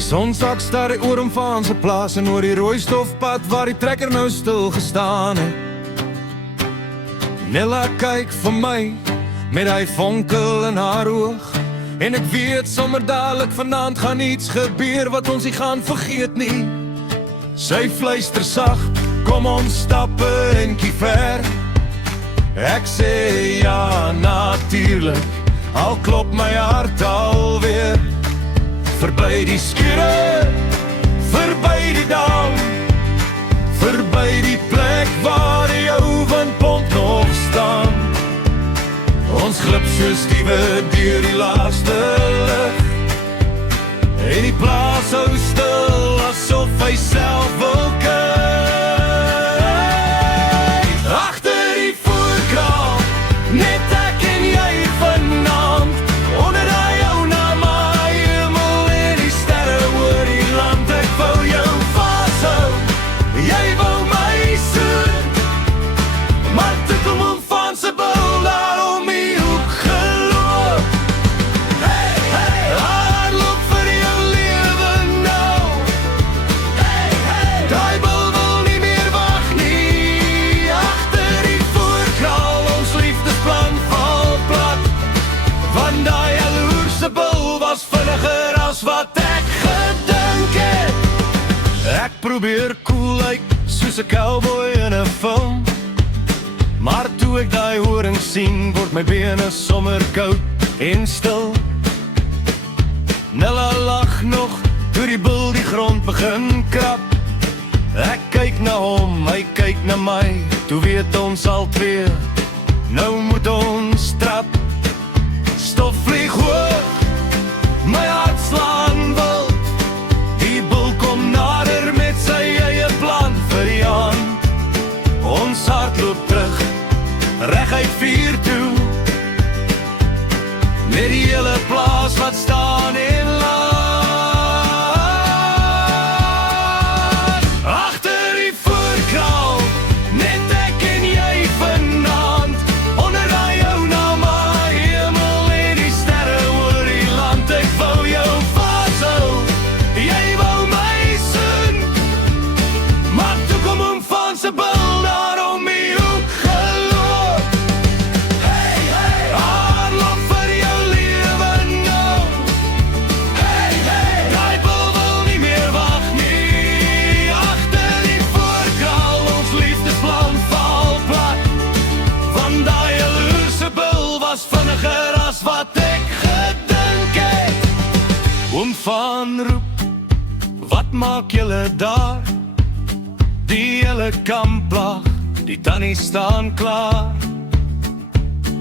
Die son sak staar oor hom van sy plaas en oor die rooi stofpad waar die trekker nou stil gestaan het. Nella kyk vir my met hy vonkel in haar oog, en ek weet sommer dadelik vanaand gaan iets gebeur wat ons nie gaan vergeet nie. Sy fluister sag, kom ons stap 'n entjie ver. Ek sê ja, natuurlijk, al klop my hart alweer. Verby die skure, verby die dam, verby die plek waar die ou windpomp nog staan. Ons glip so stiewe deur die laaste lig, en die plaas hou stil asof hy self wil kyk. Agter die voorkraal, net ek en jy vanaand, onder daai ou na my hemel en die sterre oor die land. Ek wou jou vashou, jy wou my soen, maar toe kom hom van sy bil daar om die hoek geloop. Hey, hey, hardloop vir jou lewe nou. Hey, hey, daai bil wil nie meer wag nie. Agter die voorkraal, ons liefdesplan val plat, want daai jaloerse bil was vinniger as wat ek gedink het. Ek probeer cool lyk soos 'n cowboy in 'n film, maar toe ek daai horing sien, word my bene sommer koud en stil. Nella lag nog, toe die bil die grond begin krap. Ek kyk na hom, hy kyk na my, toe weet ons al twee, nou moet ons trap. Stof vlieg hoog, my hart slaan wild. Die bil kom nader met sy eie plan vir die aand. Ons hart loop terug, reguit vuur toe, met die hele plaas wat staan en laat. Agter die voorkraal, net ek en jy vanaand, onder daai ou na my hemel en die sterre oor die land. Ek wou jou vashou, jy wou my soen, maar toe kom hom van sy bil daar om die hoek geloop. Hey, hey, hardloop vir jou lewe nou. Hey, hey, daai bil wil nie meer wag nie. Agter die voorkraal, ons liefdesplan val plat, want daai jaloerse bil was vinniger as wat ek gedink het. Oom van roep, wat maak julle daar? Die hele kamp lag, die tannie staan klaar.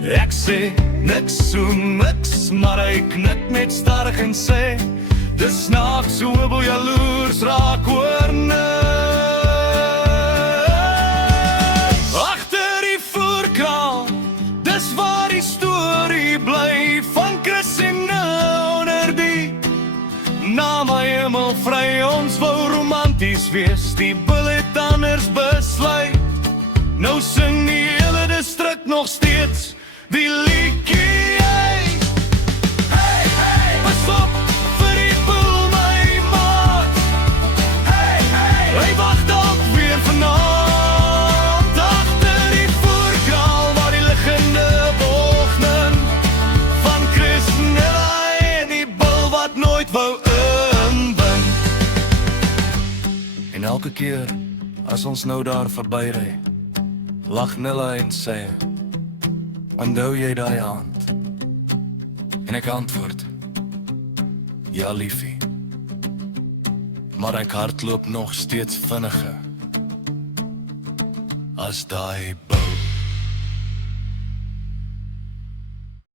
Ek sê niks so niks, maar hy knik net stadig en sê, dis snaaks hoe 'n bil jaloers raak oor niks. Agter die voorkraal, dis waar die storie bly, van Chris en onder die na my hemel vry. Ons wou romanties wees, die bil het anders besluit. Nou sing die hele distrik nog steeds die liedjie. Hey, hey, hey, pas op vir die bil my maat. Hey, hey, hy wag dalk weer vanaand. Agter die voorkraal waar die liggende boognen van Chris Nella en die bil wat nooit wou inbind. En elke keer as ons nou daar verby ry, lag Nella en sê, onthou jy daai aand? En ek antwoord, ja liefie, maar ek hart loop nog steeds vinniger as daai bil.